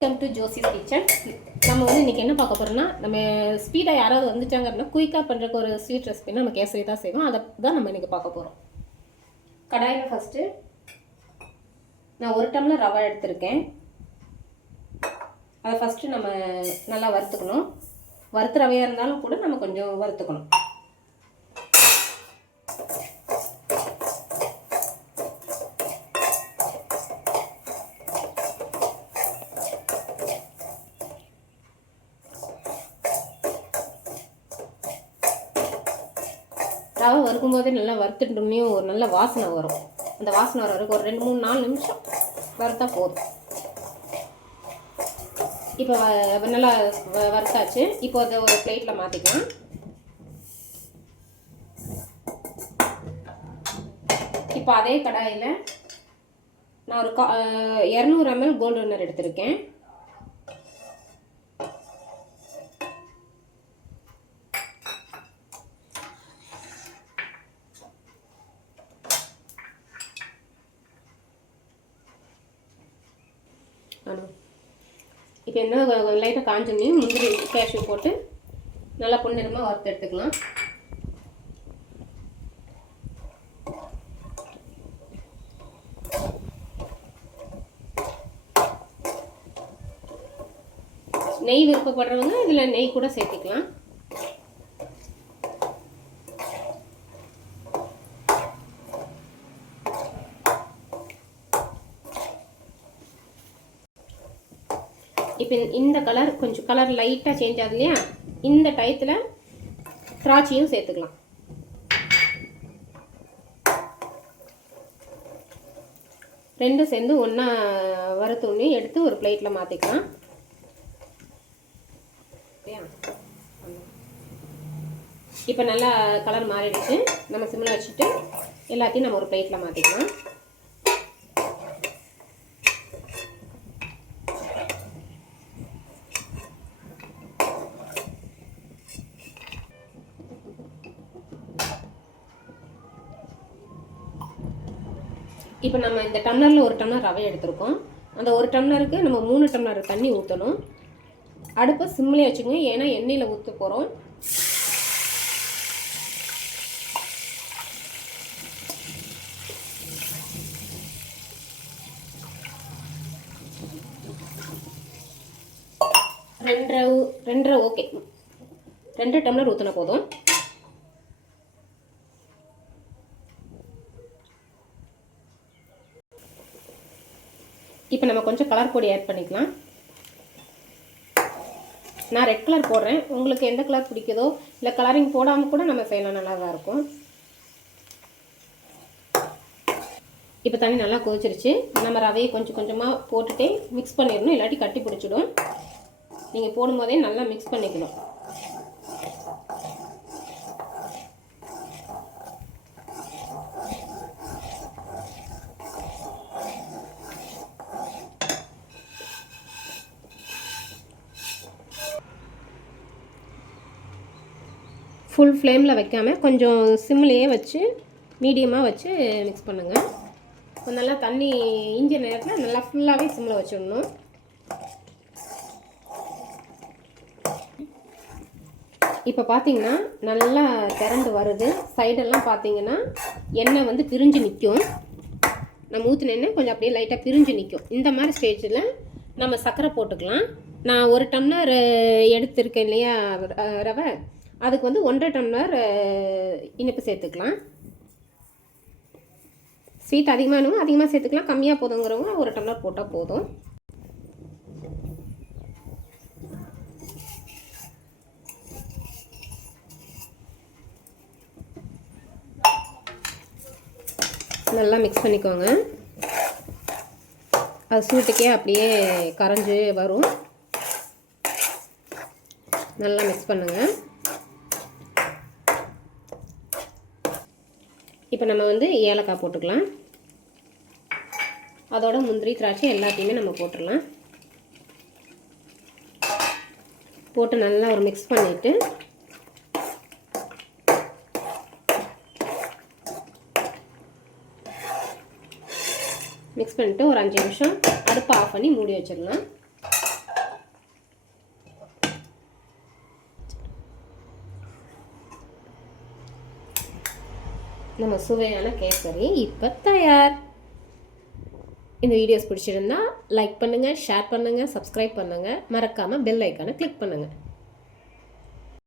Welcome to Josie's kitchen. நம்ம வந்து இன்றைக்கி என்ன பார்க்க போகிறோம்னா, நம்ம ஸ்பீடாக யாராவது வந்துட்டாங்க அப்படின்னா குயிக்காக பண்ணுறக்கு ஒரு ஸ்வீட் ரெசிபின்னா நம்ம கேசரி தான் செய்வோம். அதை தான் நம்ம இன்றைக்கி பார்க்க போகிறோம். கடாயில் ஃபஸ்ட்டு நான் 1 டம்ளர் ரவை எடுத்திருக்கேன். அதை ஃபஸ்ட்டு நம்ம நல்லா வறுத்துக்கணும். வறுத்த ரவையாக இருந்தாலும் கூட நம்ம கொஞ்சம் வறுத்துக்கணும். ரவை வறுக்கும்போதே நல்லா வறுத்துட்டோம்னே ஒரு நல்ல வாசனை வரும். அந்த வாசனை வர வரைக்கும் ஒரு 2-3-4 நிமிஷம் வறுத்தா போதும். இப்போ நல்லா வறுத்தாச்சு. இப்போ அதை ஒரு பிளேட்டில் மாற்றிக்கலாம். இப்போ அதே கடாயில் நான் ஒரு 200 ml கோல்டு வின்னர் எடுத்திருக்கேன். இப்போ என்ன லைட்டாக காஞ்சோன்னே முந்திரி கேஷ்யூ போட்டு நல்லா பொன்னிறமாக வறுத்து எடுத்துக்கலாம். நெய் விருப்பப்படுறவங்க இதில் நெய் கூட சேர்த்துக்கலாம். இப்போ இந்த கலர் கொஞ்சம் கலர் லைட்டாக சேஞ்ச் ஆகுது இல்லையா, இந்த டயத்தில் திராட்சையும் சேர்த்துக்கலாம். ரெண்டும் சேர்ந்து ஒன்றா வறுத்தோடனே எடுத்து ஒரு பிளேட்டில் மாற்றிக்கலாம். இப்போ நல்லா கலர் மாறிடுச்சு. நம்ம சிம்மில் வச்சுட்டு எல்லாத்தையும் நம்ம ஒரு பிளேட்டில் மாற்றிக்கலாம். இப்போ நம்ம இந்த டம்ளரில் 1 டம்ளர் ரவை எடுத்துருக்கோம். அந்த 1 டம்ளருக்கு நம்ம 3 டம்ளர் தண்ணி ஊற்றணும். அடுப்பை சிம்மிலே வச்சுக்கோங்க, ஏன்னா எண்ணெயில் ஊற்ற போகிறோம். ரெண்டரை ஓகே, 2 டம்ளர் ஊற்றினா போதும். இப்போ நம்ம கொஞ்சம் கலர் பொடி ஆட் பண்ணிக்கலாம். நான் ரெட் கலர் போடுறேன். உங்களுக்கு எந்த கலர் பிடிக்குதோ, இல்லை கலரிங் போடாமல் கூட நம்ம செய்யலாம், நல்லா தான் இருக்கும். இப்போ தண்ணி நல்லா கொதிச்சிருச்சு. நம்ம ரவையை கொஞ்சம் கொஞ்சமாக போட்டுகிட்டே மிக்ஸ் பண்ணிடணும், இல்லாட்டி கட்டி பிடிச்சிடும். நீங்கள் போடும்போதே நல்லா மிக்ஸ் பண்ணிக்கணும். ஃபுல் ஃப்ளேமில் வைக்காமல் கொஞ்சம் சிம்லேயே வச்சு மீடியமாக வச்சு மிக்ஸ் பண்ணுங்கள். நல்லா தண்ணி இஞ்ச நேரத்தில் நல்லா ஃபுல்லாகவே சிம்மில் வச்சிடணும். இப்போ பார்த்தீங்கன்னா நல்லா திரண்டு வருது. சைடெல்லாம் பார்த்தீங்கன்னா எண்ணெய் வந்து பிரிஞ்சு நிற்கும். நம்ம ஊற்றின எண்ணெய் கொஞ்சம் அப்படியே லைட்டாக பிரிஞ்சு நிற்கும். இந்த மாதிரி ஸ்டேஜில் நம்ம சர்க்கரை போட்டுக்கலாம். நான் 1 டம்ளர் எடுத்திருக்கேன் இல்லையா ரவை, அதுக்கு வந்து 1.5 டம்ளர் இனிப்பு சேர்த்துக்கலாம். ஸ்வீட் அதிகமாக சேர்த்துக்கலாம், கம்மியாக போதுங்கிறவங்க 1 டம்ளர் போட்டால் போதும். நல்லா மிக்ஸ் பண்ணிக்கோங்க. அது சூட்டுக்கே அப்படியே கரைஞ்சி வரும். நல்லா மிக்ஸ் பண்ணுங்கள். இப்போ நம்ம வந்து ஏலக்காய் போட்டுக்கலாம். அதோட முந்திரி திராட்சை எல்லாத்தையுமே நம்ம போட்டுடலாம். போட்டு நல்லா ஒரு மிக்ஸ் பண்ணிவிட்டு மிக்ஸ் பண்ணிவிட்டு ஒரு 5 நிமிஷம் அடுப்பை ஆஃப் பண்ணி மூடி வச்சிடலாம். நம்ம சுவையான கேசரி இப்போ தயார். இந்த வீடியோஸ் பிடிச்சிருந்தா லைக் பண்ணுங்கள், ஷேர் பண்ணுங்கள், சப்ஸ்கிரைப் பண்ணுங்கள், மறக்காமல் பெல் ஐக்கானை கிளிக் பண்ணுங்கள்.